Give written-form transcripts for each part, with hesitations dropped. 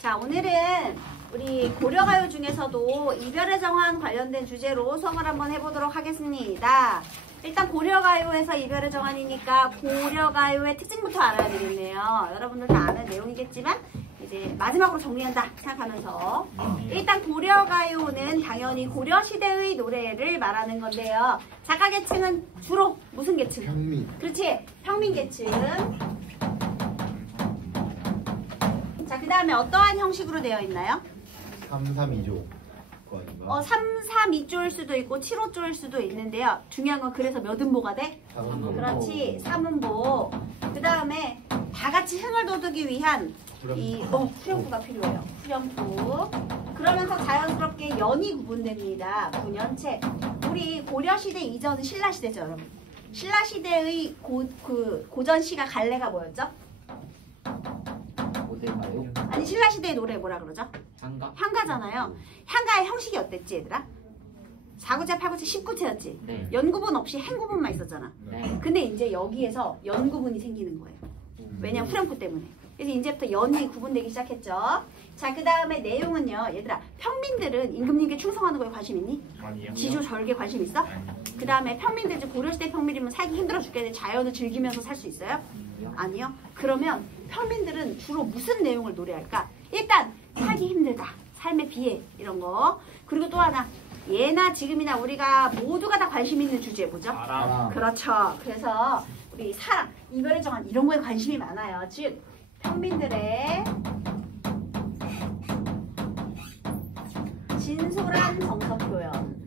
자, 오늘은 우리 고려가요 중에서도 이별의 정한 관련된 주제로 수업을 한번 해보도록 하겠습니다. 일단 고려가요에서 이별의 정한이니까 고려가요의 특징부터 알아야 되겠네요. 여러분들 다 아는 내용이겠지만 이제 마지막으로 정리한다 생각하면서 일단 고려가요는 당연히 고려시대의 노래를 말하는 건데요. 작가 계층은 주로 무슨 계층? 평민. 그렇지, 평민계층. 자, 그 다음에 어떠한 형식으로 되어 있나요? 332조 거 아닌가? 332조일 수도 있고 7호조일 수도 있는데요. 중요한 건 그래서 몇 음보가 돼? 4음보. 그렇지, 3음보. 그 다음에 다 같이 흥을 돋우기 위한 후렴구가 필요해요. 후렴구. 그러면서 자연스럽게 연이 구분됩니다. 분연체. 우리 고려시대 이전은 신라시대죠, 여러분. 신라시대의 고전시가 갈래가 뭐였죠? 모델가요? 아니, 신라시대의 노래 뭐라 그러죠? 향가? 향가잖아요. 향가의 형식이 어땠지, 얘들아? 4구체, 8구체, 10구체였지? 네. 연구분 없이 행구분만 있었잖아. 네. 근데 이제 여기에서 연구분이 생기는 거예요. 왜냐면 후렴구 때문에. 그래서 이제부터 연이 구분되기 시작했죠. 자, 그 다음에 내용은요. 얘들아, 평민들은 임금님께 충성하는 거에 관심 있니? 아니요. 지조 절개 관심 있어? 그 다음에 평민들, 고려시대 평민이면 살기 힘들어 죽겠는데 자연을 즐기면서 살 수 있어요? 아니요. 그러면 평민들은 주로 무슨 내용을 노래할까? 일단 살기 힘들다, 삶의 비애 이런 거. 그리고 또 하나, 예나 지금이나 우리가 모두가 다 관심 있는 주제 뭐죠? 그렇죠. 그래서 우리 사랑, 이별의 정한 이런 거에 관심이 많아요. 즉 평민들의 진솔한 정서 표현을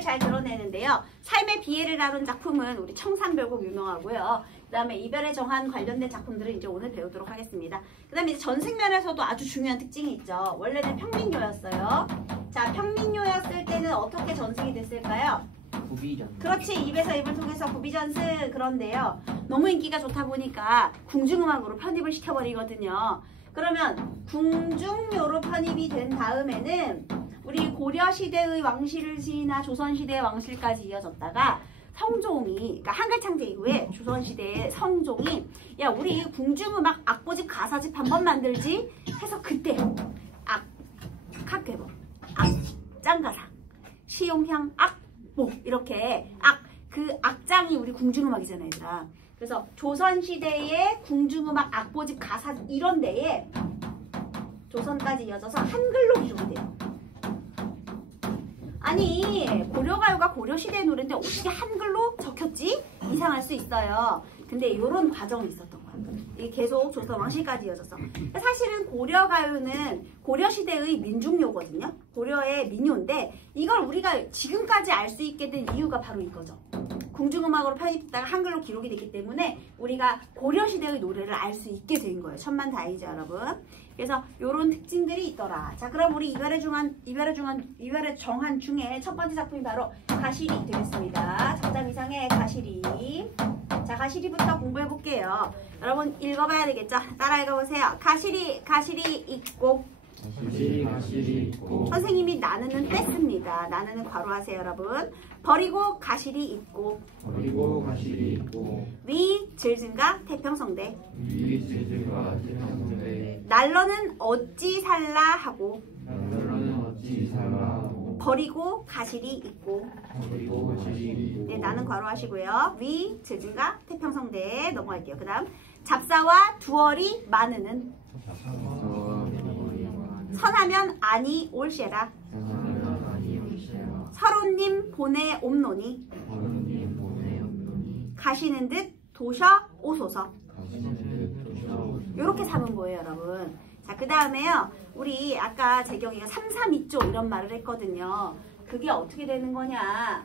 잘 드러내는데요. 삶의 비애를 다룬 작품은 우리 청산별곡 유명하고요. 그 다음에 이별의 정한 관련된 작품들을 이제 오늘 배우도록 하겠습니다. 그 다음에 이제 전승면에서도 아주 중요한 특징이 있죠. 원래는 평민요였어요. 자, 평민요였을 때는 어떻게 전승이 됐을까요? 구비전. 그렇지, 입에서 입을 통해서 구비전승. 그런데요, 너무 인기가 좋다 보니까 궁중음악으로 편입을 시켜버리거든요. 그러면 궁중요로 편입이 된 다음에는 우리 고려시대의 왕실을 지나 조선시대의 왕실까지 이어졌다가 성종이, 그러니까 한글창제 이후에 조선시대의 성종이 야, 우리 궁중음악 악보집 가사집 한번 만들지 해서 그때 각괴본, 악장가사, 시용향, 악보 이렇게 그 악장이 우리 궁중음악이잖아요, 얘들아. 그래서 조선시대의 궁중음악 악보집 가사 이런 데에 조선까지 이어져서 한글로 기록이 돼요. 아니, 고려가요가 고려시대의 노래인데 어떻게 한글로 적혔지? 이상할 수 있어요. 근데 이런 과정이 있었던 거야. 이게 계속 조선 왕실까지 이어져서. 사실은 고려가요는 고려시대의 민중요거든요. 고려의 민요인데 이걸 우리가 지금까지 알 수 있게 된 이유가 바로 이거죠. 궁중음악으로 편입했다가 한글로 기록이 됐기 때문에 우리가 고려시대의 노래를 알 수 있게 된 거예요. 천만다행이죠, 여러분. 그래서 이런 특징들이 있더라. 자, 그럼 우리 이별의 정한 중에 첫 번째 작품이 바로 가시리 되겠습니다. 작장 이상의 가시리. 자, 가시리부터 공부해 볼게요. 여러분 읽어봐야 되겠죠? 따라 읽어보세요. 가시리 있고. 가시리 있고. 선생님이 나는은 뺐습니다. 나는은 괄호하세요, 여러분. 버리고 가시리 있고. 버리고 가시리 있고. 위 질증가 태평성대. 위 제주가 태평성대. 날로는 어찌 살라 하고. 날로는 어찌 살라 하고. 버리고 가시리 있고. 버리고 가시리 있고. 네, 나는 괄호하시고요. 위 질증가 태평성대 넘어갈게요. 그 다음 잡사와 두얼이 많으는. 선하면 아니 올세라. 서로님 보내 옴노니. 가시는 듯 도셔 오소서. 요렇게 삼은 거예요, 여러분. 자, 그 다음에요. 우리 아까 재경이가 332조 이런 말을 했거든요. 그게 어떻게 되는 거냐.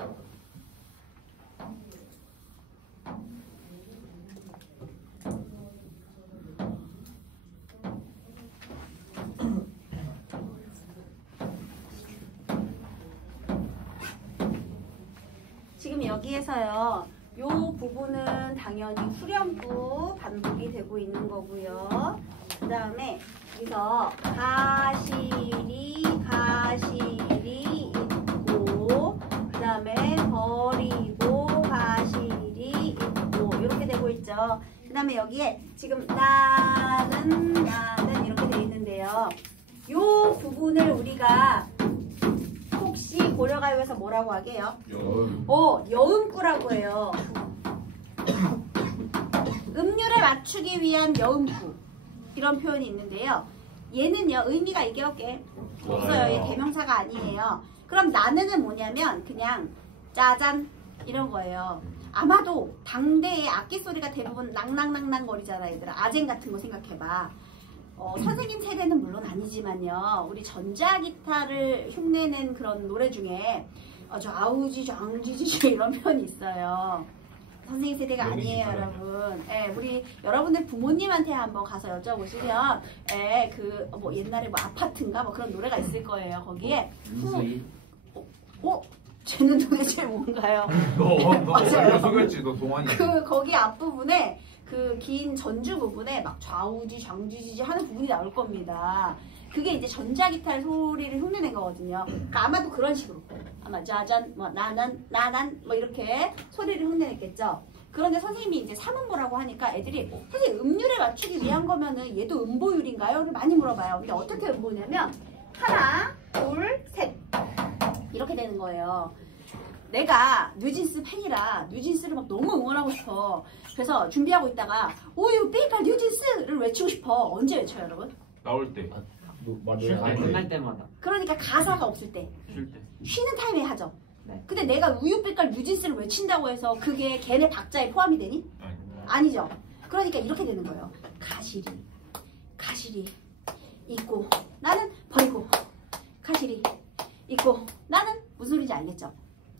지금 여기에서요, 요 부분은 당연히 후렴구 반복이 되고 있는 거고요. 그 다음에 여기서 가시리 있고, 그 다음에 버리고 가시리 있고 이렇게 되고 있죠. 되죠. 그 다음에 여기에 지금 나는 이렇게 돼 있는데요. 요 부분을 우리가 혹시 고려가요에서 뭐라고 하게요? 여음구라고 해요. 음률에 맞추기 위한 여음구 이런 표현이 있는데요. 얘는요 의미가 이게 없어요. 얘 대명사가 아니에요. 그럼 나는은 뭐냐면 그냥 짜잔 이런 거예요. 아마도 당대의 악기 소리가 대부분 낭낭낭낭 거리잖아 얘들아. 아젠 같은 거 생각해봐. 선생님 세대는 물론 아니지만요. 우리 전자기타를 흉내낸 그런 노래 중에 저 아우지 앙지지 이런 표현이 있어요. 선생님 세대가 아니에요, 여러분. 예, 우리 여러분들 부모님한테 한번 가서 여쭤보시면, 예, 뭐 옛날에 뭐 아파트인가 뭐 그런 노래가 있을 거예요. 거기에 쟤는 도대체 뭔가요? 너 소개했지, 너 동안이야. 거기 앞부분에 그 긴 전주 부분에 막 좌우지 장지지지 하는 부분이 나올 겁니다. 그게 이제 전자기타의 소리를 흉내낸 거거든요. 그러니까 아마도 그런 식으로 아마 짜잔 뭐 나난 뭐 이렇게 소리를 흉내냈겠죠. 그런데 선생님이 이제 삼음보라고 하니까 애들이 사실 음률에 맞추기 위한 거면은 얘도 음보율인가요?를 많이 물어봐요. 근데 어떻게 음보냐면 하나, 둘, 셋 이렇게 되는 거예요. 내가 뉴진스 팬이라 뉴진스를 막 너무 응원하고 싶어. 그래서 준비하고 있다가 오유 베이팔 뉴진스를 외치고 싶어. 언제 외쳐요, 여러분? 나올 때. 끝날 때마다. 그러니까 가사가 없을 때. 쉴 때. 쉬는 타임에 하죠. 네. 근데 내가 우유빛깔 뉴진스를 외친다고 해서 그게 걔네 박자에 포함이 되니? 아니죠. 그러니까 이렇게 되는 거예요. 가시리 있고 나는 버리고 가시리 있고 나는 무슨 소리인지 알겠죠?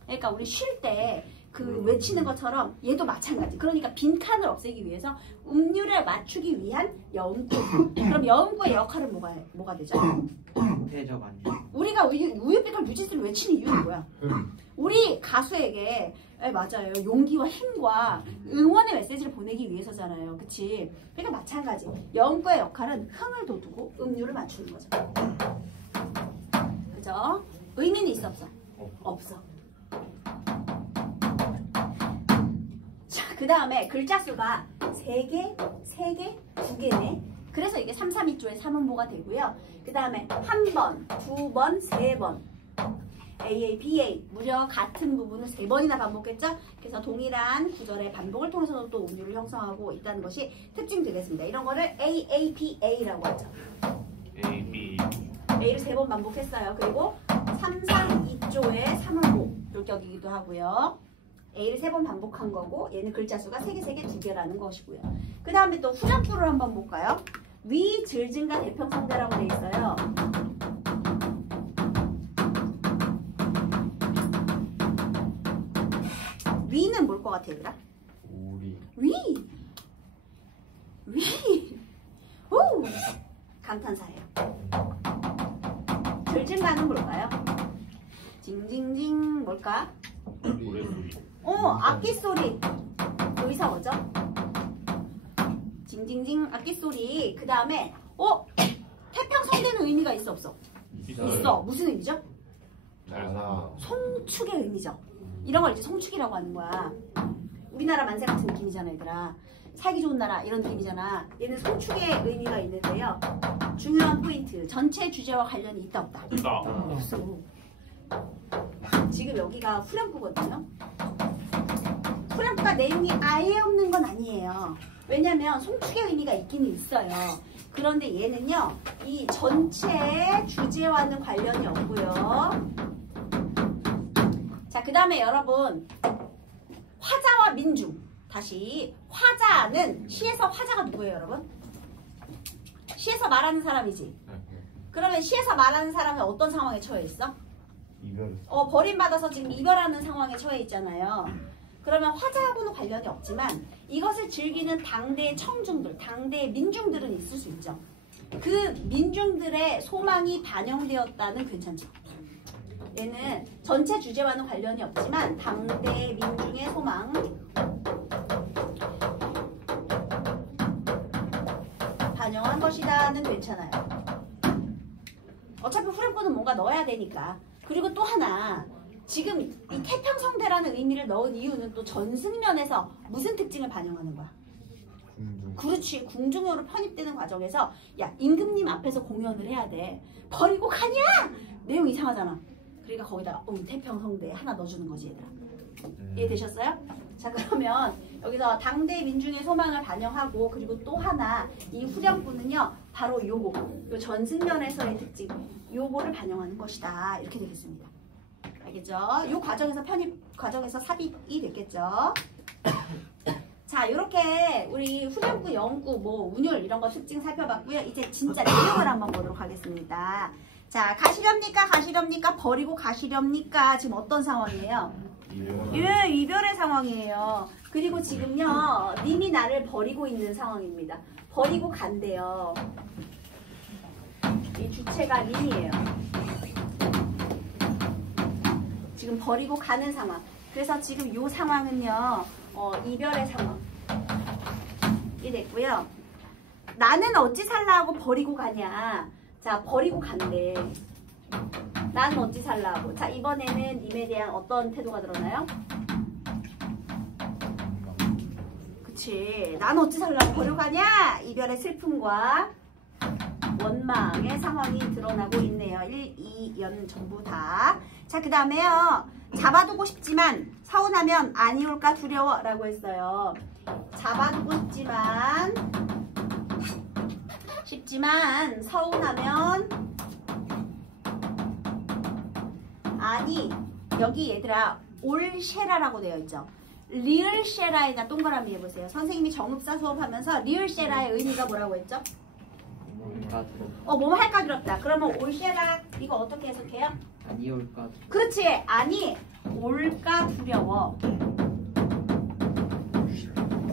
그러니까 우리 쉴 때 그 외치는 것처럼 얘도 마찬가지. 그러니까 빈칸을 없애기 위해서 음률에 맞추기 위한 여음구. 그럼 여음구의 역할은 뭐가 되죠? 대적 아니에요? 우리가 우유빛깔 뉴진스를 외치는 이유는 뭐야? 우리 가수에게 맞아요. 용기와 힘과 응원의 메시지를 보내기 위해서잖아요. 그치? 그러니까 마찬가지. 여음구의 역할은 흥을 돋우고 음률을 맞추는 거죠. 그죠? 의미는 있어 없어? 없어. 자, 그 다음에 글자 수가 3개, 2개네. 그래서 이게 3, 3, 2조의 3음보가 되고요. 그 다음에 한 번, 2번, 3번. AA, BA 무려 같은 부분을 3번이나 반복했죠. 그래서 동일한 구절의 반복을 통해서도 또 음률을 형성하고 있다는 것이 특징 되겠습니다. 이런 거를 AAPA라고 하죠. A, B. A를 3번 반복했어요. 그리고 3, 3, 2조의 3음보 율격이기도 하고요. A를 3번 반복한 거고 얘는 글자 수가 3개, 2개라는 것이고요. 그 다음에 또 후렴구를 한번 볼까요? 위, 질증가, 대평성대라고 돼 있어요. 위는 뭘 것 같아요, 얘들아? 위! 오! 감탄사예요. 질증가는 뭘까요? 징징징 뭘까? 악기 소리. 여기서 뭐죠? 징징징 악기 소리. 그 다음에 태평성대는 의미가 있어 없어? 있어. 무슨 의미죠? 송축의 의미죠. 이런 걸 이제 송축이라고 하는 거야. 우리나라 만세 같은 느낌이잖아, 얘들아. 살기 좋은 나라 이런 느낌이잖아. 얘는 송축의 의미가 있는데요. 중요한 포인트. 전체 주제와 관련이 있다 없다? 있다. 없어. 지금 여기가 후렴구거든요. 후렴구가 내용이 아예 없는 건 아니에요. 왜냐면 송축의 의미가 있기는 있어요. 그런데 얘는요, 이 전체 주제와는 관련이 없고요. 자, 그 다음에 여러분, 화자와 민중. 다시, 화자는, 시에서 화자가 누구예요, 여러분? 시에서 말하는 사람이지. 그러면 시에서 말하는 사람은 어떤 상황에 처해 있어? 버림받아서 지금 이별하는 상황에 처해 있잖아요. 그러면 화자하고는 관련이 없지만 이것을 즐기는 당대의 청중들, 당대의 민중들은 있을 수 있죠. 그 민중들의 소망이 반영되었다는 괜찮죠. 얘는 전체 주제와는 관련이 없지만 당대 민중의 소망 반영한 것이다는 괜찮아요. 어차피 후렴구는 뭔가 넣어야 되니까. 그리고 또 하나, 지금 이 태평성대라는 의미를 넣은 이유는 또 전승면에서 무슨 특징을 반영하는 거야? 그렇지. 궁중으로 편입되는 과정에서 야 임금님 앞에서 공연을 해야 돼. 버리고 가냐? 내용 이상하잖아. 그러니까 거기다가 태평성대 하나 넣어주는 거지 얘들아. 이해되셨어요? 자 그러면 여기서 당대 민중의 소망을 반영하고 그리고 또 하나 이 후렴구는요 바로 요거 요 전승면에서의 특징 요거를 반영하는 것이다 이렇게 되겠습니다. 알겠죠? 요 과정에서 편입 과정에서 삽입이 됐겠죠? 자 이렇게 우리 후렴구, 영구, 뭐 운율 이런 거 특징 살펴봤고요. 이제 진짜 내용을 한번 보도록 하겠습니다. 자 가시렵니까? 가시렵니까? 버리고 가시렵니까? 지금 어떤 상황이에요? 예, 이별의 상황이에요. 그리고 지금요 님이 나를 버리고 있는 상황입니다. 버리고 간대요. 이 주체가 님이에요. 지금 버리고 가는 상황. 그래서 지금 이 상황은요 이별의 상황이 됐고요. 나는 어찌 살라 하고 버리고 가냐. 자 버리고 간대. 나는 어찌 살라 하고. 자 이번에는 님에 대한 어떤 태도가 드러나요? 그치. 나는 어찌 살라 하고 버리고 가냐. 이별의 슬픔과 원망의 상황이 드러나고 있네요. 1, 2, 연 전부 다. 자 그 다음에요. 잡아두고 싶지만 서운하면 아니올까 두려워 라고 했어요. 잡아두고 싶지만 서운하면 아니 여기 얘들아 올쉐라라고 되어 있죠. 리을쉐라에다 동그라미 해보세요. 선생님이 정읍사 수업하면서 리을쉐라의 의미가 뭐라고 했죠? 뭐뭐 할까 두렵다. 그러면 올쉐라 이거 어떻게 해석해요? 아니 올까. 그렇지. 아니 올까 두려워.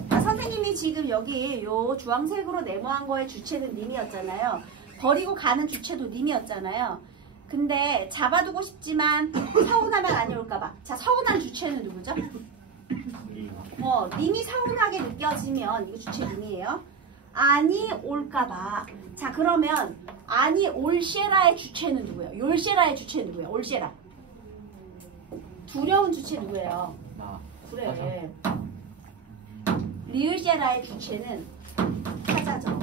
선생님이 지금 여기 요 주황색으로 네모한 거의 주체는 님이었잖아요. 버리고 가는 주체도 님이었잖아요. 근데 잡아두고 싶지만 서운하면 아니올까봐. 자 서운한 주체는 누구죠? 님이 서운하게 느껴지면 이거 주체 님이에요. 아니 올까봐. 자 그러면 아니 올쉐라의 주체는 누구예요? yor쉐라의 주체는 누구예요? 올쉐라. 두려운 주체 누구예요? 나. 그래. 리을쉐라의 주체는 타자죠.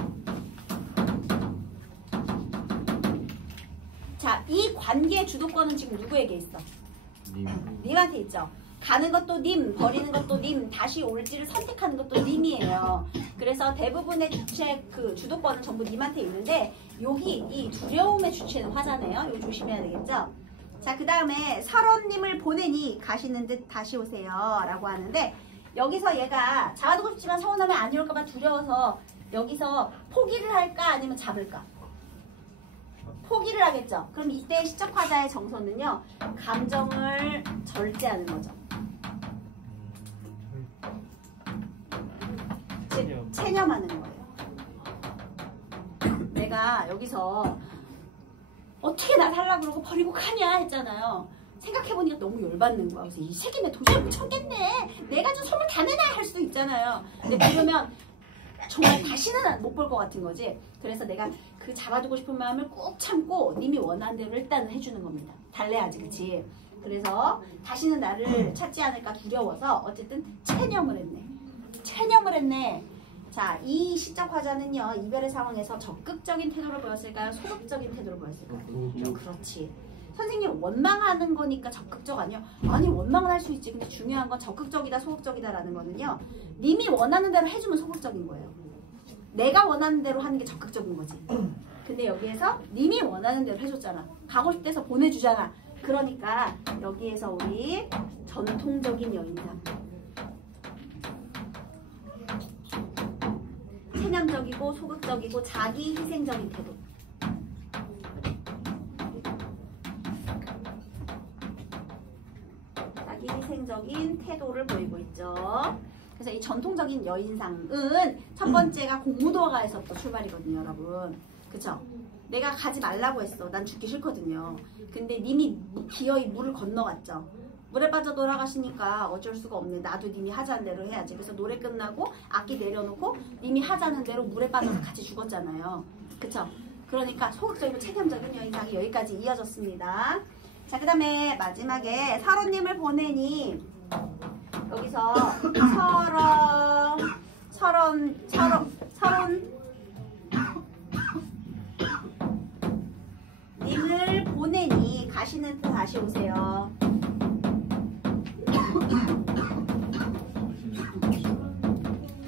자, 이 관계의 주도권은 지금 누구에게 있어? 님한테 있죠. 가는 것도 님, 버리는 것도 님, 다시 올지를 선택하는 것도 님이에요. 그래서 대부분의 주체 그 주도권은 전부 님한테 있는데 여기 이 두려움의 주체는 화잖아요. 이거 조심해야 되겠죠. 자, 그 다음에 설원님을 보내니 가시는 듯 다시 오세요 라고 하는데 여기서 얘가 잡아두고 싶지만 서운하면 아니올까봐 두려워서 여기서 포기를 할까 아니면 잡을까? 포기를 하겠죠. 그럼 이때 시적화자의 정서는요. 감정을 절제하는 거죠. 즉 체념하는 거예요. 내가 여기서 어떻게 나 살라 그러고 버리고 가냐 했잖아요. 생각해보니까 너무 열받는 거야. 그래서 이 새끼네 도저히 못 참겠네. 내가 좀 선물 다 내놔 할 수도 있잖아요. 근데 그러면 정말 다시는 못 볼 것 같은 거지. 그래서 내가 그 잡아두고 싶은 마음을 꾹 참고 님이 원하는 대로 일단은 해주는 겁니다. 달래야지 그치? 그래서 다시는 나를 찾지 않을까 두려워서 어쨌든 체념을 했네. 체념을 했네. 자, 이 시적 화자는요. 이별의 상황에서 적극적인 태도를 보였을까요? 소극적인 태도를 보였을까요? 그렇지. 선생님 원망하는 거니까 적극적 아니요? 아니 원망은 할 수 있지. 근데 중요한 건 적극적이다 소극적이다 라는 거는요. 님이 원하는 대로 해주면 소극적인 거예요. 내가 원하는 대로 하는 게 적극적인 거지. 근데 여기에서 님이 원하는 대로 해줬잖아. 가고 싶대서 보내주잖아. 그러니까 여기에서 우리 전통적인 여인상 체념적이고 소극적이고 자기 희생적인 태도. 자기 희생적인 태도를 보이고 있죠. 그래서 이 전통적인 여인상은 첫 번째가 공무도가에서부터 출발이거든요, 여러분. 그쵸? 내가 가지 말라고 했어. 난 죽기 싫거든요. 근데 님이 기어이 물을 건너갔죠. 물에 빠져 돌아가시니까 어쩔 수가 없네. 나도 님이 하자는 대로 해야지. 그래서 노래 끝나고 악기 내려놓고 님이 하자는 대로 물에 빠져서 같이 죽었잖아요. 그쵸? 그러니까 소극적이고 체념적인 여인상이 여기까지 이어졌습니다. 자, 그 다음에 마지막에 설원님을 보내니 여기서 서론 님을 보내니 가시는 또 다시 오세요.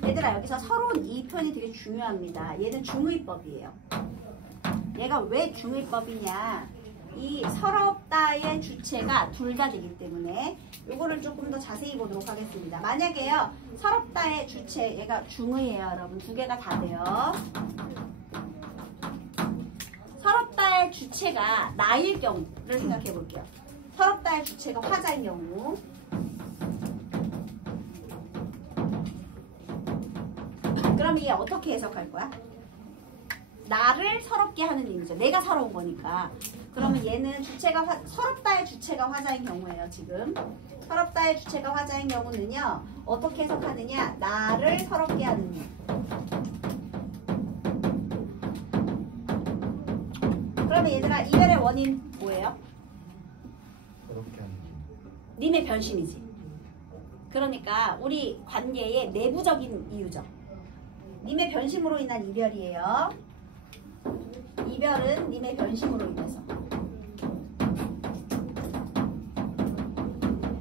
얘들아 여기서 서론 이 표현이 되게 중요합니다. 얘는 중의법이에요. 얘가 왜 중의법이냐? 이 서럽다의 주체가 둘 다 되기 때문에 요거를 조금 더 자세히 보도록 하겠습니다. 만약에요 서럽다의 주체 얘가 중의예요 여러분. 두 개가 다 돼요. 서럽다의 주체가 나일 경우를 생각해 볼게요. 서럽다의 주체가 화자인 경우 그럼 얘 어떻게 해석할 거야? 나를 서럽게 하는 의미죠. 내가 서러운 거니까. 그러면 얘는 주체가 서럽다의 주체가 화자인 경우예요. 지금 서럽다의 주체가 화자인 경우는요. 어떻게 해석하느냐? 나를 서럽게 하는 의미. 그러면 얘들아 이별의 원인 뭐예요? 그렇게 하는 님의 변심이지. 그러니까 우리 관계의 내부적인 이유죠. 님의 변심으로 인한 이별이에요. 이별은 님의 변심으로 인해서.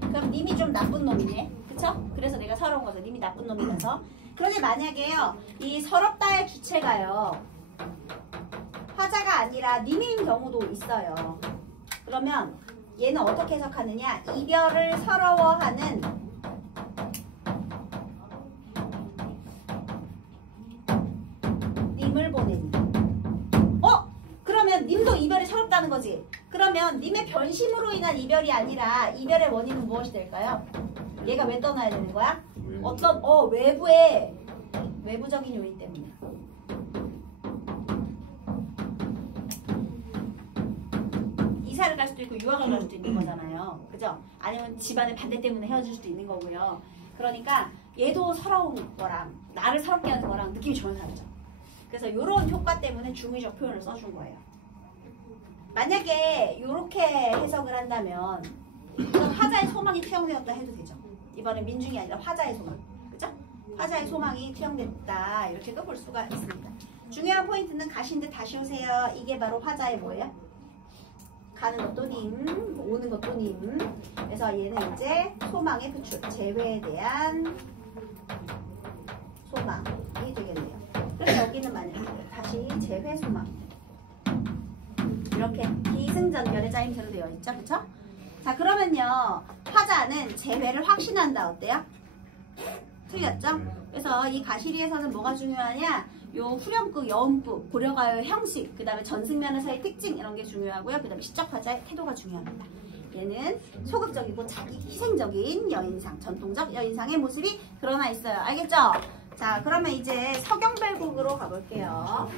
그럼 님이 좀 나쁜 놈이네. 그쵸? 그래서 내가 서러운 거죠. 님이 나쁜 놈이라서. 그런데 만약에요. 이 서럽다의 주체가요. 화자가 아니라 님인 경우도 있어요. 그러면 얘는 어떻게 해석하느냐? 이별을 서러워하는 님을 보내니. 그러면 님도 이별이 서럽다는 거지. 그러면 님의 변심으로 인한 이별이 아니라 이별의 원인은 무엇이 될까요? 얘가 왜 떠나야 되는 거야? 어떤 외부적인 요인 때문에. 이사를 갈 수도 있고 유학을 갈 수도 있는 거잖아요. 그죠? 아니면 집안의 반대 때문에 헤어질 수도 있는 거고요. 그러니까 얘도 서러운 거랑 나를 서럽게 하는 거랑 느낌이 전혀 다르죠. 그래서 이런 효과 때문에 중의적 표현을 써준 거예요. 만약에 이렇게 해석을 한다면 화자의 소망이 투영되었다 해도 되죠. 이번엔 민중이 아니라 화자의 소망. 그죠? 화자의 소망이 투영됐다. 이렇게도 볼 수가 있습니다. 중요한 포인트는 가신 듯 다시 오세요. 이게 바로 화자의 뭐예요? 가는 것도 님, 오는 것도 님. 그래서 얘는 이제 소망의 표출, 재회에 대한 소망이 되겠네요. 그래서 여기는 만약에 다시 재회 소망. 이렇게 기승전결의 짜임새로 되어 있죠. 그쵸? 자, 그러면요. 화자는 재회를 확신한다. 어때요? 틀렸죠? 그래서 이 가시리에서는 뭐가 중요하냐? 요 후렴구, 여음구, 고려가요의 형식, 그 다음에 전승면에서의 특징 이런 게 중요하고요. 그 다음에 시적 화자의 태도가 중요합니다. 얘는 소극적이고 자기 희생적인 여인상, 전통적 여인상의 모습이 드러나 있어요. 알겠죠? 자, 그러면 이제 서경별곡으로 가볼게요.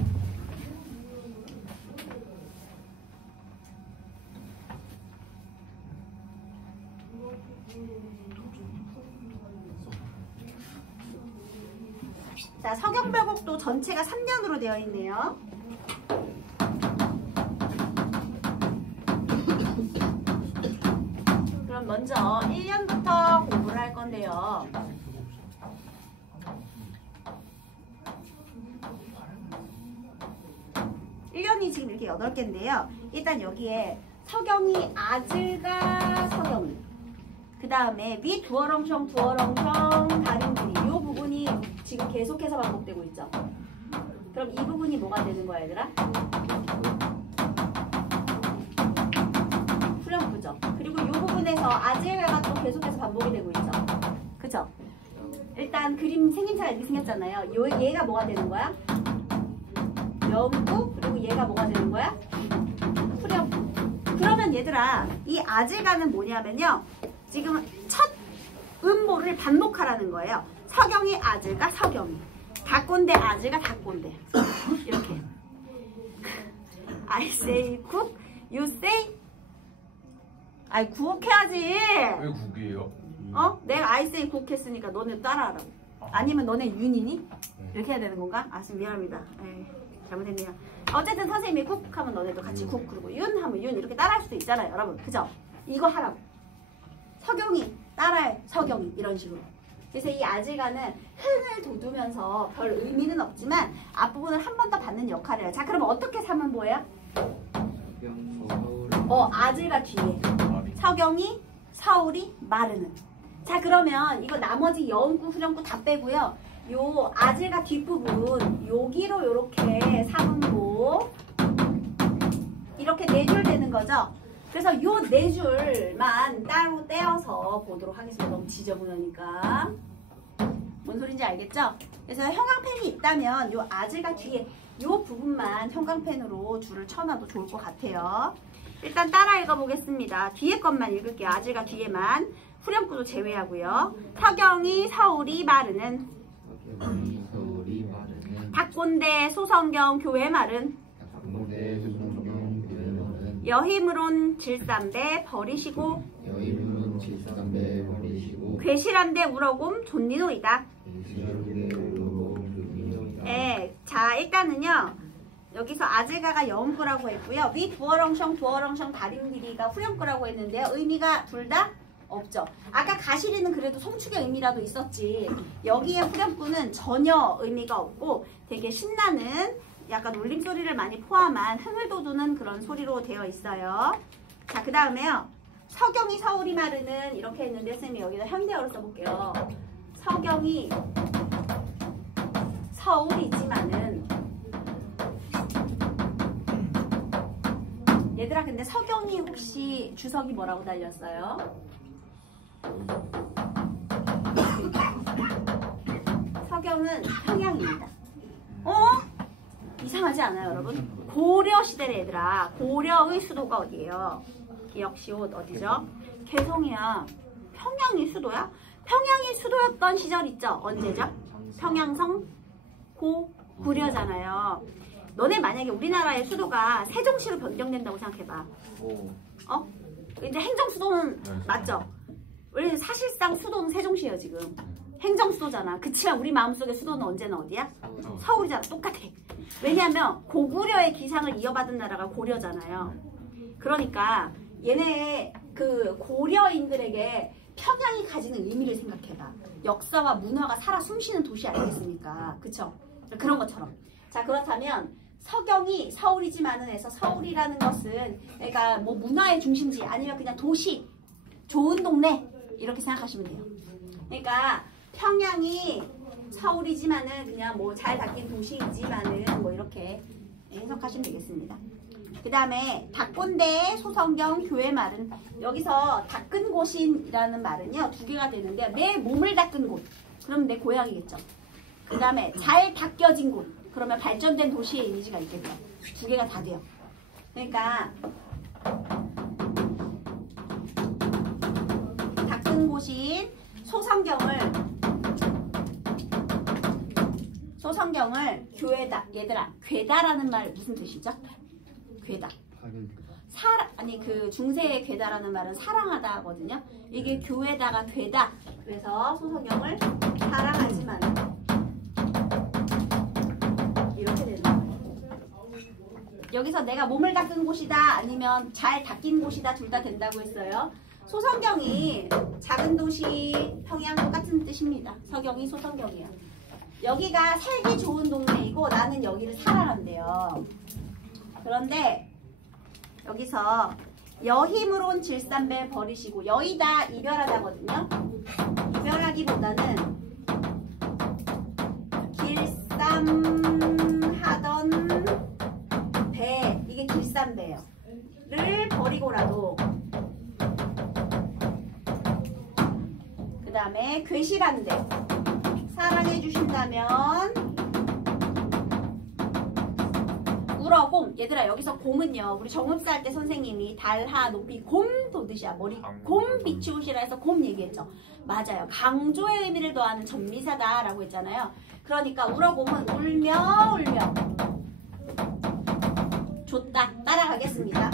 자, 서경별곡도 전체가 3년으로 되어 있네요. 그럼 먼저 1년부터 공부를 할 건데요. 이 지금 이렇게 8개인데요. 일단 여기에 서경이 아즈가 서경이, 그 다음에 위 두어렁청 다림들이, 이 부분이 지금 계속해서 반복되고 있죠. 그럼 이 부분이 뭐가 되는 거야 얘들아? 후렴구죠. 그리고 이 부분에서 아즈가 또 계속해서 반복이 되고 있죠. 그죠? 일단 그림 생김새가 이렇게 생겼잖아요. 얘가 뭐가 되는 거야? 여음구, 그리고 얘가 뭐가 되는 거야? 후렴구. 그러면 얘들아, 이 아즈가는 뭐냐면요. 지금 첫 음모를 반복하라는 거예요. 서경이 아즈가 서경이, 닭꼰대 아즈가 닭꼰대. 이렇게. I say cook, you say. 아이, 구옥해야지. 왜 국이에요? 내가 I say cook 했으니까 너네 따라하라고. 아니면 너네 윤이니? 이렇게 해야 되는 건가? 미안합니다. 에이, 잘못했네요. 어쨌든 선생님이 쿡 하면 너네도 같이 쿡, 그리고 윤 하면 윤, 이렇게 따라할 수도 있잖아요, 여러분. 그죠? 이거 하라고. 서경이 따라해, 서경이, 이런 식으로. 그래서 이 아질가는 흥을 돋우면서 별 의미는 없지만 앞부분을 한 번 더 받는 역할을 해요. 자, 그럼 어떻게 사면 뭐예요? 아질가 뒤에 서경이, 서울이, 마르는. 자, 그러면 이거 나머지 여음구, 후렴구 다 빼고요. 요 아질가 뒷부분 여기로 요렇게 삼음고 이렇게 4줄 되는 거죠. 그래서 요 4줄만 따로 떼어서 보도록 하겠습니다. 너무 지저분하니까. 뭔 소린지 알겠죠? 그래서 형광펜이 있다면 요 아질가 뒤에 요 부분만 형광펜으로 줄을 쳐놔도 좋을 것 같아요. 일단 따라 읽어보겠습니다. 뒤에 것만 읽을게요. 아질가 뒤에만. 후렴구도 제외하고요. 서경이, 서울이, 마르는. 닭곤대, 소성경, 교회 말은. 여힘으론 질삼배 버리시고. 괴실한데 우러곰 존니노이다. 네, 자 일단은요. 여기서 아질가가 여음구라고 했고요. 위 부어렁성 다림 길이가 후렴구라고 했는데요. 의미가 둘 다 없죠. 아까 가시리는 그래도 송축의 의미라도 있었지. 여기에 후렴구는 전혀 의미가 없고 되게 신나는 약간 울림소리를 많이 포함한 흥을 돋우는 그런 소리로 되어 있어요. 자, 그 다음에요. 서경이, 서울이 마르는 이렇게 했는데 쌤이 여기다 현대어로 써볼게요. 서경이 서울이지만은 얘들아 근데 서경이 혹시 주석이 뭐라고 달렸어요? 서경은 평양입니다. 이상하지 않아요 여러분? 고려시대래 얘들아. 고려의 수도가 어디예요? 기억시옷 어디죠? 개성이야. 평양이 수도야? 평양이 수도였던 시절 있죠? 언제죠? 평양성 고구려잖아요. 너네 만약에 우리나라의 수도가 세종시로 변경된다고 생각해봐. 이제 행정수도는 맞죠? 원래 사실상 수도는 세종시예요 지금. 행정수도잖아. 그치만 우리 마음속의 수도는 언제나 어디야? 서울이잖아. 똑같아. 왜냐하면 고구려의 기상을 이어받은 나라가 고려잖아요. 그러니까 얘네 그 고려인들에게 평양이 가지는 의미를 생각해봐. 역사와 문화가 살아 숨쉬는 도시 아니겠습니까? 그쵸? 그런 것처럼. 자, 그렇다면 서경이 서울이지만은 해서 서울이라는 것은 그러니까 뭐 문화의 중심지 아니면 그냥 도시, 좋은 동네 이렇게 생각하시면 돼요. 그러니까 평양이 서울이지만은 그냥 뭐 잘 닦인 도시이지만은 뭐 이렇게 해석하시면 되겠습니다. 그 다음에 닭곤대, 소성경, 교회 말은 여기서 닦은 곳이라는 말은요 2개가 되는데 내 몸을 닦은 곳 그러면 내 고향이겠죠. 그 다음에 잘 닦여진 곳 그러면 발전된 도시의 이미지가 있겠죠. 2개가 다 돼요. 그러니까 닦은 곳인 소성경을 교회다. 얘들아 괴다라는 말 무슨 뜻이죠? 괴다. 그 중세의 괴다라는 말은 사랑하다 하거든요. 이게 교회다가 괴다. 그래서 소성경을 사랑하지만 이렇게 되는 거예요. 여기서 내가 몸을 닦은 곳이다 아니면 잘 닦인 곳이다 둘 다 된다고 했어요. 소성경이 작은 도시 평양 똑같은 뜻입니다. 서경이 소성경이야. 여기가 살기 좋은 동네이고 나는 여기를 사랑한대요. 그런데 여기서 여힘으론 질삼배 버리시고 여의다 이별하다거든요. 이별하기보다는 길쌈하던 배 이게 길쌈배예요. 를 버리고라도 그 다음에 괴실한데 사랑해 주신다면 울어곰. 얘들아 여기서 곰은요 우리 정읍사 할 때 선생님이 달하 높이 곰 돋으시야 머리 곰 비추시라 해서 곰 얘기했죠. 맞아요. 강조의 의미를 더하는 전미사다 라고 했잖아요. 그러니까 울어곰은 울며 좋다. 따라가겠습니다.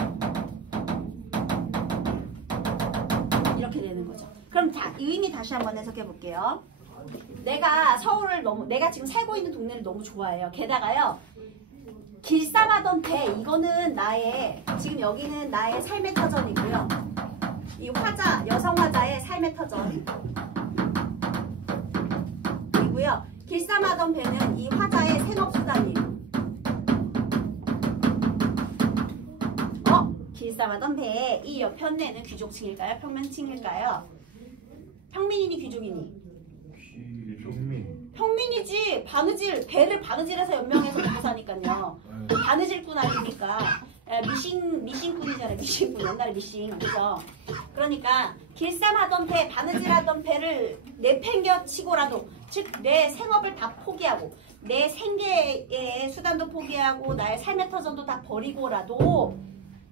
이렇게 되는 거죠. 그럼 자, 이 의미 다시 한번 해석해 볼게요. 내가 서울을 내가 지금 살고 있는 동네를 너무 좋아해요. 게다가요, 길쌈하던 배, 이거는 지금 여기는 나의 삶의 터전이고요. 이 여성 화자의 삶의 터전. 길쌈하던 배는 이 화자의 생업수단이에요. 길쌈하던 배에 이 옆편내는 귀족층일까요? 평민층일까요? 평민이니 귀족이니? 평민. 평민이지. 바느질, 배를 바느질해서 연명해서 먹고 사니까요. 바느질꾼 아닙니까? 미싱꾼이잖아요. 미싱꾼. 옛날에 미싱. 그죠? 그러니까 길쌈하던 배, 바느질하던 배를 내팽겨치고라도, 즉 내 생업을 다 포기하고 내 생계의 수단도 포기하고 나의 삶의 터전도 다 버리고라도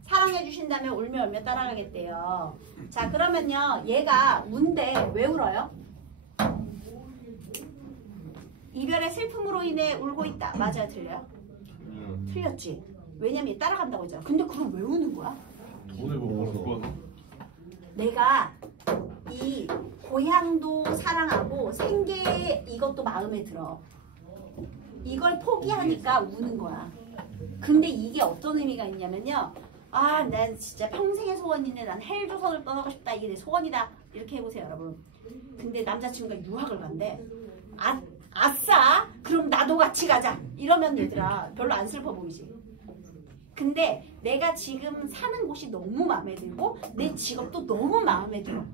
사랑해 주신다면 울며 울며 따라가겠대요. 자, 그러면요. 얘가 운데 왜 울어요? 이별의 슬픔으로 인해 울고 있다. 맞아요? 틀려요? 틀렸지. 왜냐면 따라간다고 했잖아. 근데 그럼 왜 우는 거야? 돈을 못 벌어서. 내가 이 고향도 사랑하고 생계 이것도 마음에 들어. 이걸 포기하니까 우는 거야. 근데 이게 어떤 의미가 있냐면요. 아, 난 진짜 평생의 소원인데 난 헬조선을 떠나고 싶다. 이게 내 소원이다. 이렇게 해보세요, 여러분. 근데 남자친구가 유학을 간대. 아싸! 그럼 나도 같이 가자. 이러면 얘들아 별로 안 슬퍼 보이지. 근데 내가 지금 사는 곳이 너무 마음에 들고 내 직업도 너무 마음에 들어.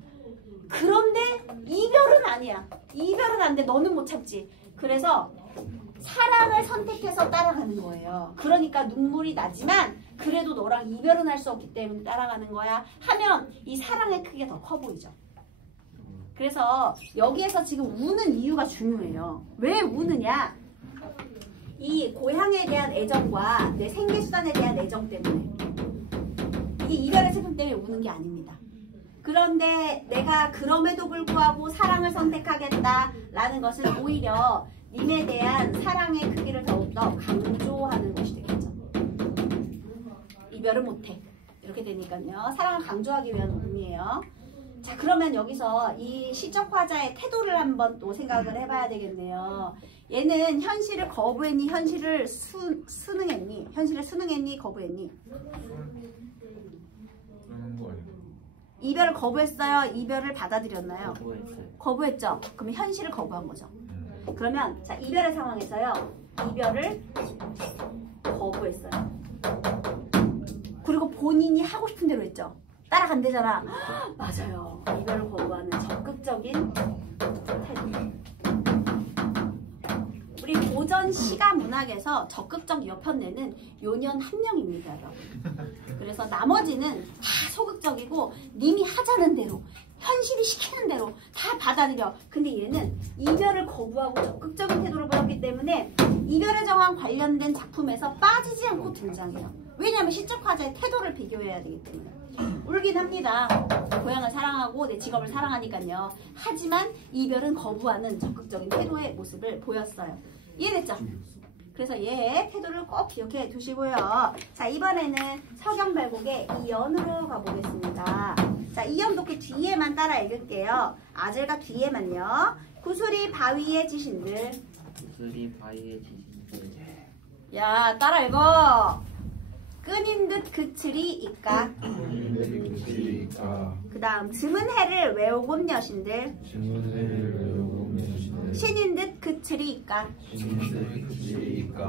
그런데 이별은 아니야. 이별은 안 돼. 너는 못 참지. 그래서 사랑을 선택해서 따라가는 거예요. 그러니까 눈물이 나지만 그래도 너랑 이별은 할 수 없기 때문에 따라가는 거야 하면 이 사랑의 크기가 더 커 보이죠. 그래서 여기에서 지금 우는 이유가 중요해요. 왜 우느냐? 이 고향에 대한 애정과 내 생계수단에 대한 애정 때문에. 이게 이별의 슬픔 때문에 우는 게 아닙니다. 그런데 내가 그럼에도 불구하고 사랑을 선택하겠다라는 것은 오히려 님에 대한 사랑의 크기를 더욱더 강조하는 것이 되겠죠. 이별을 못해. 이렇게 되니까요. 사랑을 강조하기 위한 의미예요. 자, 그러면 여기서 이 시적 화자의 태도를 한번 또 생각을 해봐야 되겠네요. 얘는 현실을 거부했니? 현실을 수능했니? 현실을 수능했니? 거부했니? 이별을 거부했어요? 이별을 받아들였나요? 거부했죠? 그러면 현실을 거부한 거죠. 그러면 자, 이별의 상황에서요. 이별을 거부했어요. 그리고 본인이 하고 싶은 대로 했죠. 따라간대잖아. 맞아요. 이별을 거부하는 적극적인 태도. 우리 고전 시가 문학에서 적극적 옆편내는 요년 한 명입니다, 여러분. 그래서 나머지는 다 소극적이고 님이 하자는 대로 현실이 시키는 대로 다 받아들여. 근데 얘는 이별을 거부하고 적극적인 태도를 보였기 때문에 이별의 정황 관련된 작품에서 빠지지 않고 등장해요. 왜냐하면 시적 화자의 태도를 비교해야 되기 때문에. 울긴 합니다. 고향을 사랑하고 내 직업을 사랑하니까요. 하지만 이별은 거부하는 적극적인 태도의 모습을 보였어요. 이해됐죠? 그래서 얘의 태도를 꼭 기억해 두시고요. 자, 이번에는 서경발곡의 이연으로 가보겠습니다. 자, 이연 독해 뒤에만 따라 읽을게요. 아들과 뒤에만요. 구슬이 바위에 지신들. 구슬이 바위에 지신들. 야, 따라 읽어. 끈인 듯 그칠이 있까. 그 다음 즈문 해를 외우곤 여신들. 신인 듯 그칠이 있까.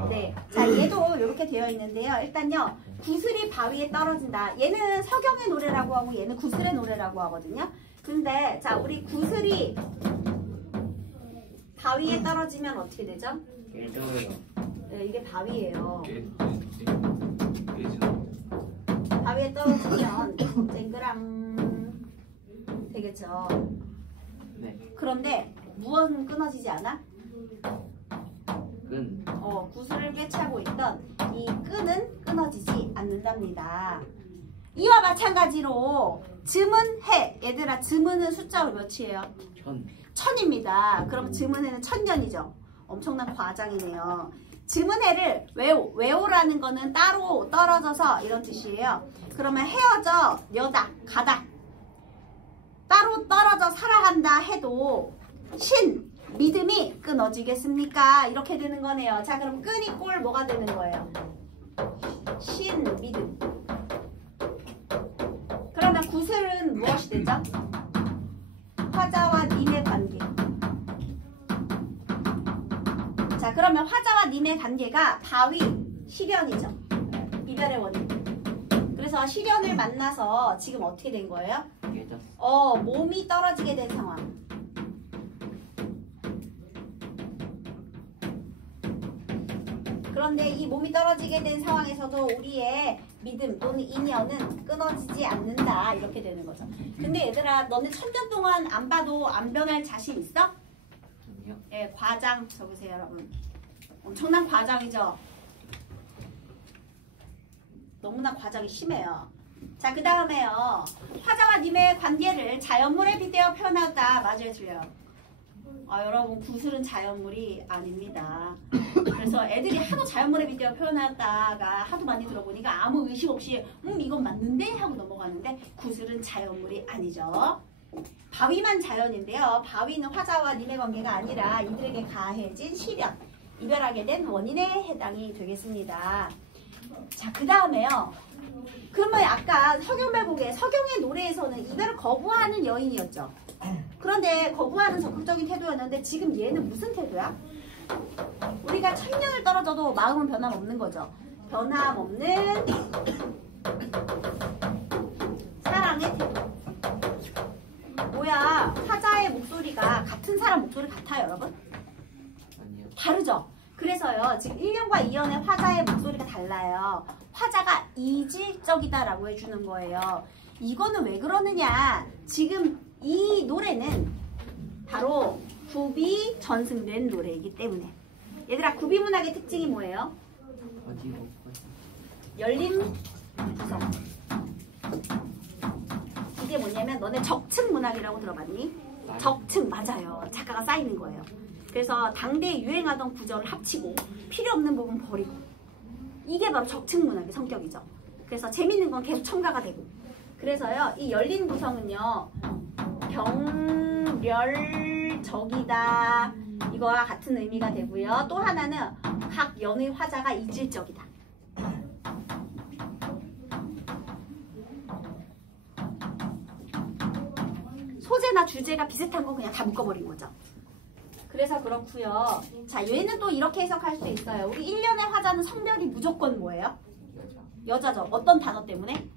네, 자, 얘도 이렇게 되어 있는데요. 일단요, 구슬이 바위에 떨어진다. 얘는 서경의 노래라고 하고 얘는 구슬의 노래라고 하거든요. 근데 자, 우리 구슬이 바위에 떨어지면 어떻게 되죠? 깨져요. 네, 이게 바위예요. 깨지나? 바위에 떨어지면 쨍그랑 되겠죠. 네. 그런데 무언 끊어지지 않아? 끈. 구슬을 꿰차고 있던 이 끈은 끊어지지 않는답니다. 이와 마찬가지로 즈문해. 얘들아, 즈문은 숫자로 몇이에요? 1000. 1000입니다. 그럼 즈문해는 1000년이죠. 엄청난 과장이네요. 즈문해를 외우라는 거는 따로 떨어져서 이런 뜻이에요. 그러면 헤어져, 여다, 가다. 따로 떨어져 살아간다 해도 신, 믿음이 끊어지겠습니까? 이렇게 되는 거네요. 자, 그럼 끈이 꼴 뭐가 되는 거예요? 신, 믿음. 그러면 구슬은 무엇이 되죠? 화자와 님의 관계. 자, 그러면 화자와 님의 관계가 바위, 실연이죠. 이별의 원인. 그래서 실연을 만나서 지금 어떻게 된 거예요? 깨졌어. 몸이 떨어지게 된 상황. 그런데 이 몸이 떨어지게 된 상황에서도 우리의 믿음 또는 인연은 끊어지지 않는다. 이렇게 되는 거죠. 근데 얘들아, 너네 1000년 동안 안 봐도 안 변할 자신 있어? 아니요. 예, 과장 적으세요, 여러분. 엄청난 과장이죠. 너무나 과장이 심해요. 자, 그 다음에요. 화자와 님의 관계를 자연물에 빗대어 표현하다. 맞아요, 틀려요? 여러분, 구슬은 자연물이 아닙니다. 그래서 애들이 하도 자연물에 빗대어 표현하다가 하도 많이 들어보니까 아무 의식 없이 이건 맞는데? 하고 넘어가는데 구슬은 자연물이 아니죠. 바위만 자연인데요. 바위는 화자와 님의 관계가 아니라 이들에게 가해진 시련, 이별하게 된 원인에 해당이 되겠습니다. 자, 그 다음에요. 그러면 아까 서경별곡의 서경의 노래에서는 이별을 거부하는 여인이었죠. 그런데 거부하는 적극적인 태도였는데 지금 얘는 무슨 태도야? 우리가 1000년을 떨어져도 마음은 변함없는 거죠. 변함없는 사랑의 태도. 뭐야, 화자의 목소리가 같은 사람 목소리 같아요, 여러분? 아니요. 다르죠? 그래서요, 지금 1년과 2년의 화자의 목소리가 달라요. 화자가 이질적이다라고 해주는 거예요. 이거는 왜 그러느냐? 지금 이 노래는 바로 구비 전승된 노래이기 때문에. 얘들아, 구비 문학의 특징이 뭐예요? 어디로? 열린 구성. 이게 뭐냐면 너네 적층 문학이라고 들어봤니? 적층 맞아요. 작가가 쌓이는 거예요. 그래서 당대에 유행하던 구절을 합치고 필요 없는 부분 버리고, 이게 바로 적층 문학의 성격이죠. 그래서 재밌는 건 계속 첨가가 되고. 그래서요, 이 열린 구성은요, 병렬적이다, 이거와 같은 의미가 되고요. 또 하나는 각 연의 화자가 이질적이다. 소재나 주제가 비슷한 거 그냥 다 묶어버린 거죠. 그래서 그렇고요. 자, 얘는 또 이렇게 해석할 수 있어요. 우리 1년의 화자는 성별이 무조건 뭐예요? 여자죠. 어떤 단어 때문에?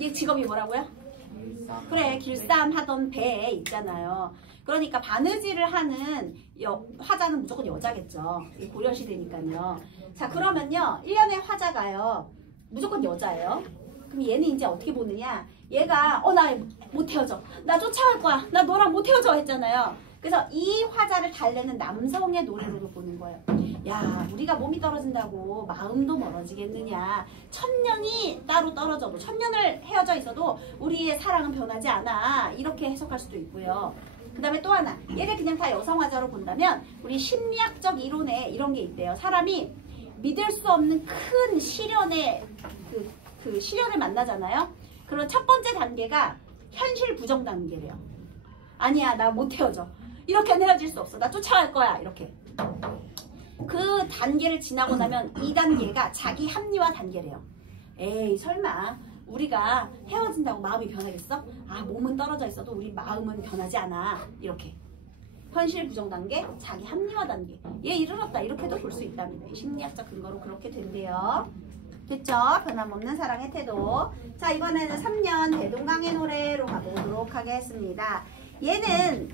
얘 직업이 뭐라고요? 그래, 길쌈 하던 배 있잖아요. 그러니까 바느질을 하는 화자는 무조건 여자겠죠. 고려시대니까요. 자, 그러면요, 1년의 화자가요, 무조건 여자예요. 그럼 얘는 이제 어떻게 보느냐? 얘가 나 못 헤어져, 나 쫓아갈 거야, 나 너랑 못 헤어져 했잖아요. 그래서 이 화자를 달래는 남성의 노래로도 보는 거예요. 야, 우리가 몸이 떨어진다고 마음도 멀어지겠느냐. 1000년이 따로 떨어져도 1000년을 헤어져 있어도 우리의 사랑은 변하지 않아. 이렇게 해석할 수도 있고요. 그 다음에 또 하나, 얘를 그냥 다 여성 화자로 본다면 우리 심리학적 이론에 이런 게 있대요. 사람이 믿을 수 없는 큰 시련의 그 시련을 만나잖아요. 그럼 첫 번째 단계가 현실 부정 단계래요. 아니야, 나 못 헤어져, 이렇게는 헤어질 수 없어, 나 쫓아갈 거야, 이렇게. 그 단계를 지나고 나면 2단계가 자기 합리화 단계래요. 에이, 설마 우리가 헤어진다고 마음이 변하겠어? 몸은 떨어져 있어도 우리 마음은 변하지 않아. 이렇게. 현실 부정 단계, 자기 합리화 단계. 얘 이르렀다, 이렇게도 볼 수 있답니다. 심리학적 근거로 그렇게 된대요. 됐죠? 변함없는 사랑의 태도. 자, 이번에는 3년 대동강의 노래로 가보도록 하겠습니다. 얘는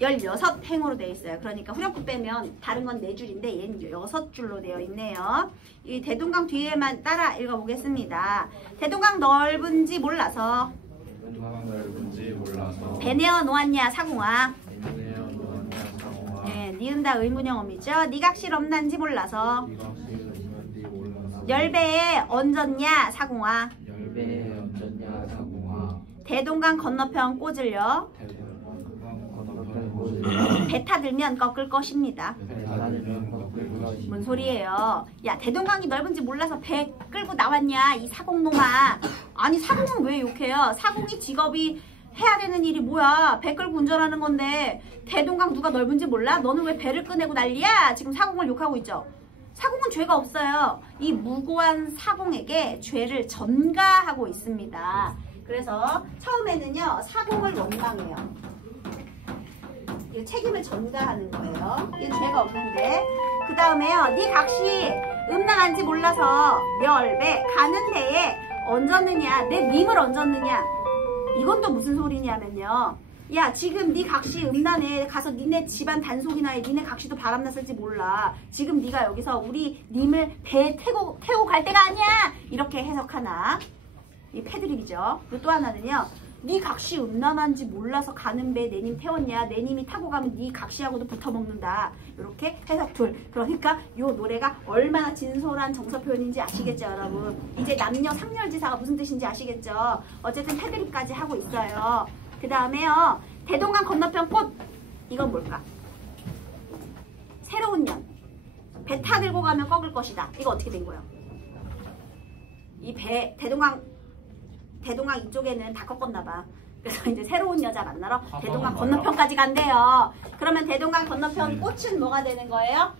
16행으로 되어 있어요. 그러니까 후렴구 빼면 다른 건 4줄인데 얘는 6줄로 되어 있네요. 이 대동강 뒤에만 따라 읽어보겠습니다. 대동강 넓은지 몰라서 배내어 놓았냐 사공아. 네, 니은다 의문형어미죠. 니각실 없난지 몰라서 열배에 얹었냐 사공아. 대동강 건너편 꽂으려 배 타들면 꺾을 것입니다. 뭔 소리예요? 야, 대동강이 넓은지 몰라서 배 끌고 나왔냐 이 사공놈아. 아니, 사공은 왜 욕해요? 사공이 직업이 해야 되는 일이 뭐야? 배 끌고 운전하는 건데 대동강 누가 넓은지 몰라? 너는 왜 배를 꺼내고 난리야? 지금 사공을 욕하고 있죠. 사공은 죄가 없어요. 이 무고한 사공에게 죄를 전가하고 있습니다. 그래서 처음에는요, 사공을 원망해요. 이 책임을 전가하는 거예요. 이게 죄가 없는데. 그 다음에요. 네 각시 음란한지 몰라서 멸배 가는 데에 얹었느냐, 내 님을 얹었느냐. 이건 또 무슨 소리냐면요. 야, 지금 네 각시 음란에 가서 니네 집안 단속이나 해. 니네 각시도 바람났을지 몰라. 지금 네가 여기서 우리 님을 배에 태우고 갈 때가 아니야. 이렇게 해석하나. 이 패드립이죠. 그리고 또 하나는요. 네 각시 음란한지 몰라서 가는 배에 내 님 태웠냐. 내 님이 타고 가면 네 각시하고도 붙어먹는다. 이렇게 해석 둘. 그러니까 이 노래가 얼마나 진솔한 정서 표현인지 아시겠죠, 여러분? 이제 남녀 상렬지사가 무슨 뜻인지 아시겠죠? 어쨌든 패드립까지 하고 있어요. 그 다음에요. 대동강 건너편 꽃. 이건 뭘까? 새로운 년. 배 타 들고 가면 꺾을 것이다. 이거 어떻게 된 거예요? 이 배, 대동강 이쪽에는 다 꺾었나 봐. 그래서 이제 새로운 여자 만나러 대동강 건너편까지 간대요. 그러면 대동강 건너편 꽃은 뭐가 되는 거예요?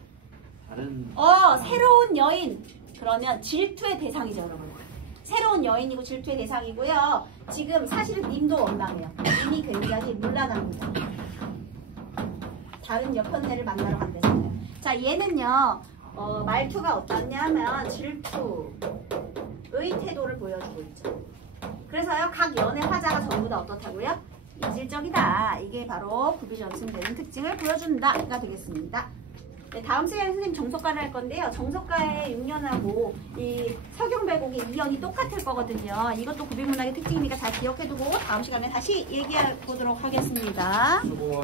다른 새로운 여인. 그러면 질투의 대상이죠, 여러분. 새로운 여인이고 질투의 대상이고요. 지금 사실은 님도 원망해요. 님이 굉장히 문란합니다. 다른 여편네를 만나러 간대잖아요. 자, 얘는요. 말투가 어떠냐면 질투의 태도를 보여주고 있죠. 그래서요. 각 연애 화자가 전부 다 어떻다고요? 이질적이다. 이게 바로 구비전승되는 특징을 보여준다가 되겠습니다. 네, 다음 시간에 선생님 정석가를 할 건데요. 정석가의 6년하고 이 서경배곡의 2년이 똑같을 거거든요. 이것도 구비문학의 특징이니까 잘 기억해두고 다음 시간에 다시 얘기해 보도록 하겠습니다. 수고하셨습니다.